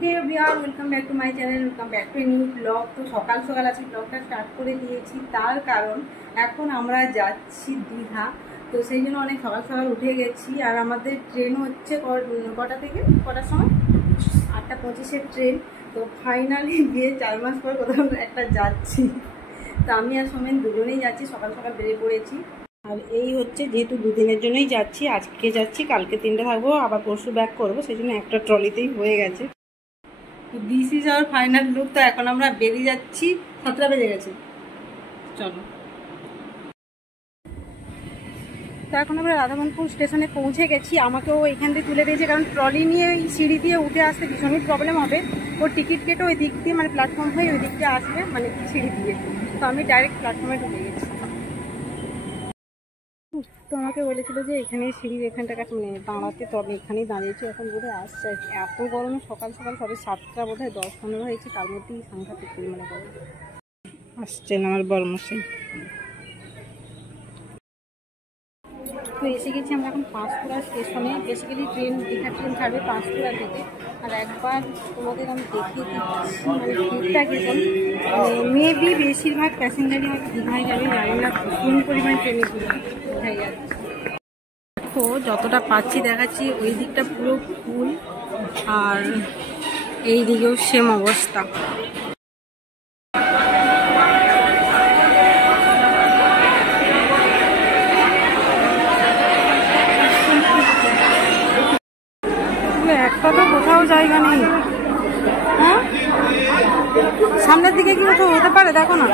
Hey everyone, welcome back to my channel, welcome back to new blog. তো সকাল সকাল আজকে ব্লগটা স্টার্ট করে দিয়েছি, তার কারণ এখন আমরা যাচ্ছি দীঘা। তো সেই জন্য অনেক সকাল সকাল উঠে গেছি। আর আমাদের ট্রেন হচ্ছে কটা থেকে কটার সময়, 8:25-এর ট্রেন। তো ফাইনালি গিয়ে 4 মাস পর কোথাও একটা যাচ্ছি। তো আমি আর সোমেন দুজনেই যাচ্ছি, সকাল সকাল বেরিয়ে পড়েছি। আর এই হচ্ছে, যেহেতু দুদিনের জন্যই যাচ্ছি, আজকে যাচ্ছি, কালকে 3 দিন থাকবো, আবার পরশু ব্যাক করবো, সেই জন্য একটা ট্রলিতেই হয়ে গেছে। তো this is our final look. তো এখন আমরা বেরিয়ে যাচ্ছি, 7টা বেজে গেছে, চলো। তো এখন আমরা রাধাবনপুর স্টেশনে পৌঁছে গেছি। আমাকেও এখান দিয়ে তুলে দিয়েছে, কারণ ট্রলি নিয়ে ওই সিঁড়ি দিয়ে উঠে আসতে ভীষণই প্রবলেম হবে। ওর টিকিট কেটে ওই দিক দিয়ে, মানে প্ল্যাটফর্ম হয়ে ওই দিক দিয়ে আসবে, মানে সিঁড়ি দিয়ে। তো আমি ডাইরেক্ট প্ল্যাটফর্মে ঢুকে গেছি। তো আমাকে বলেছিল যে এখানেই সিঁড়ির এখানটা কাছে মানে দাঁড়াতে, তো আমি এখানেই দাঁড়িয়েছি। এখন বোধহয় আসছে। এত গরমে সকাল সকাল সবে 7টা বোধহয় 10-15 হয়েছে, তার মধ্যেই সাংঘাতিক পরিমাণে গরম। আসছেন আমার বড়মশাই। তো এসে গেছি আমরা এখন পাঁশকুড়া স্টেশনে। বেসিক্যালি দীঘা ট্রেন ছাড়বে পাঁশকুড়া থেকে। আর একবার তোমাদের আমি দেখিয়ে দিচ্ছি মানে ভিড়টা কীরকম। মেবি বেশিরভাগ প্যাসেঞ্জারই হয়তো দীঘায় যাবে, জানি না কোন পরিমাণ ট্রেনে দীঘায় যাচ্ছে। তো যতটা পাচ্ছি দেখাচ্ছি, ওই দিকটা পুরো ফুল, আর এই দিকেও সেম অবস্থা। একটা তো কোথাও জায়গা নেই। হ্যাঁ, সামনের দিকে কি কোথাও হতে পারে, দেখো না।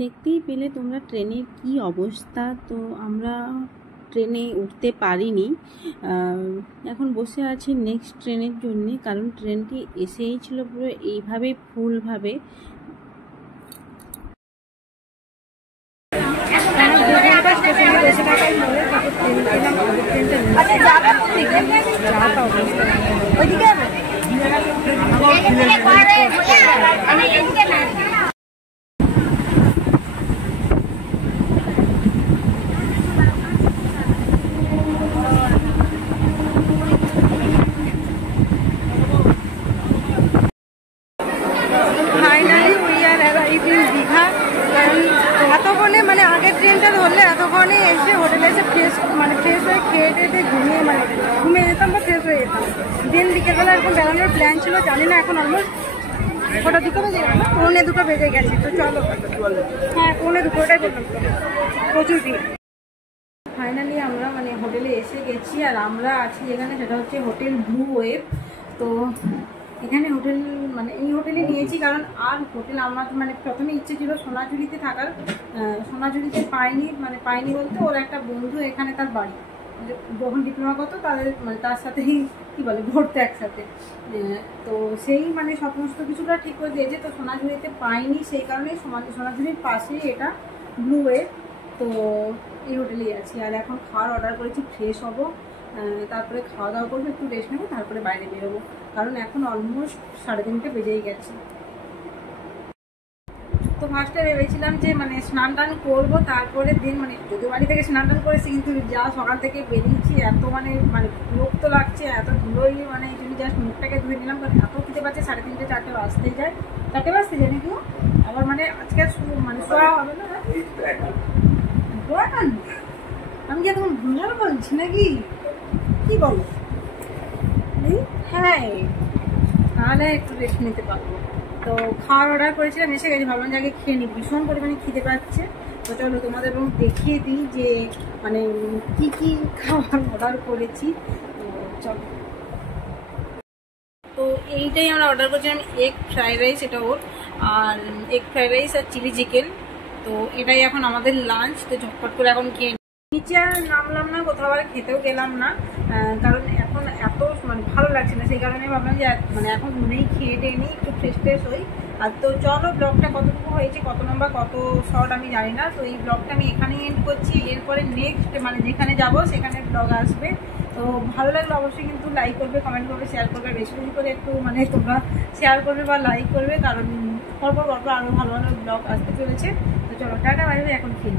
দেখতেই পেলে তোমরা ট্রেনের কি অবস্থা। তো আমরা ট্রেনে উঠতে পারিনি, এখন বসে আছি নেক্সট ট্রেনের জন্য, কারণ ট্রেনটি এসেই ছিল পুরো এইভাবে ফুলভাবে। এতক্ষণে মানে আগের ট্রেনটা ধরলে এতক্ষণে এসে হোটেলে এসে ফ্রেশ হয়ে খেয়ে টেয়ে ঘুমিয়ে যেতাম বা ফ্রেশ হয়ে যেতাম। দিন বিকেলবেলা এরকম বেড়ানোর প্ল্যান ছিল, জানি না এখন অলমোস্ট কটা, 2টো বেজে গেল, 1:45 বেজে গেছে। তো চলো, হ্যাঁ 1:45টাই বললাম, প্রচুর ভিড়। ফাইনালি আমরা মানে হোটেলে এসে গেছি, আর আমরা আছি যেখানে, সেটা হচ্ছে হোটেল ব্লু ওয়েভ। তো এখানে হোটেল মানে এই হোটেলে নিয়েছি, কারণ আর হোটেল আমার মানে প্রথমে ইচ্ছে ছিল সোনাঝুরিতে থাকার। সোনাঝুরিতে পাইনি বলতে, ওর একটা বন্ধু এখানে তার বাড়ি, যখন ডিপ্লোমা করতো তাদের মানে তার সাথেই কী বলে ঘুরতে একসাথে। তো সেই মানে সমস্ত কিছুটা ঠিক করে দিয়েছে। তো সোনাঝুরিতে পাইনি, সেই কারণেই সোনাঝুরির পাশেই এটা ব্লু ওয়েভ। তো এই হোটেলেই আছি। আর এখন খাওয়ার অর্ডার করেছি, ফ্রেশ হবো, তারপরে খাওয়া দাওয়া করবো, একটু রেস্ট নেবো, তারপরে বাইরে বেরোবো, কারণ এখন অলমোস্ট 3:30 বেজেই গেছে। তো ফার্স্টে ভেবেছিলাম যে মানে স্নান টান করবো, তারপরে দিন মানে যদিও বাড়ি থেকে স্নান টান করেছি, কিন্তু যা সকাল থেকে বেরিয়েছি এত মানে বিরক্ত লাগছে, এত ধুলোই, মানে এই জন্য জাস্ট মুখটাকে ধুয়ে নিলাম, কারণ এত খেতে পারছে। 3:30 4টে বাজতেই যায়, 4টে বাজতে যায় নাকি আবার, মানে আজকে মানে শোয়া হবে না। আমি কি তখন ভুল বলছি নাকি, কি বলো? হ্যাঁ, তাহলে একটু রেস্ট নিতে পারবো। তো খাওয়ার অর্ডার করেছিলাম, এসে গেছি, ভাবলাম যে আগে খেয়ে নিই, ভীষণ পরিমাণে খিদে পাচ্ছে। তো চলো তোমাদের দেখিয়ে দিই যে মানে কি কি খাবার অর্ডার করেছি। তো চলো, তো এইটাই আমরা অর্ডার করেছিলাম, এগ ফ্রাইড রাইস, এটা ওর, আর এগ ফ্রাইড রাইস আর চিলি চিকেন। তো এটাই এখন আমাদের লাঞ্চ। তো ঝটপট করে এখন খেয়ে নিচে আর নামলাম না, কোথাও আর খেতেও গেলাম না, কারণ এখন এত মানে ভালো লাগছে না, সেই কারণে ভাবলাম যে মানে এখন মনেই খেয়ে টেয়ে নিই, একটু ফ্রেশ হই। আর তো চলো, ব্লগটা কতটুকু হয়েছে, কত নম্বর কত শর্ট আমি জানি না। তো এই ব্লগটা আমি এখানেই এন্ড করছি। এরপরে নেক্সট মানে যেখানে যাব সেখানে ব্লগ আসবে। তো ভালো লাগলে অবশ্যই কিন্তু লাইক করবে, কমেন্ট করবে, শেয়ার করবে, বেশি বেশি করে একটু মানে তোমরা শেয়ার করবে বা লাইক করবে, কারণ পরপর আরও ভালো ভালো ব্লগ আসতে চলেছে। তো চলো টাটা, বাই বাই, এখন ফিরি।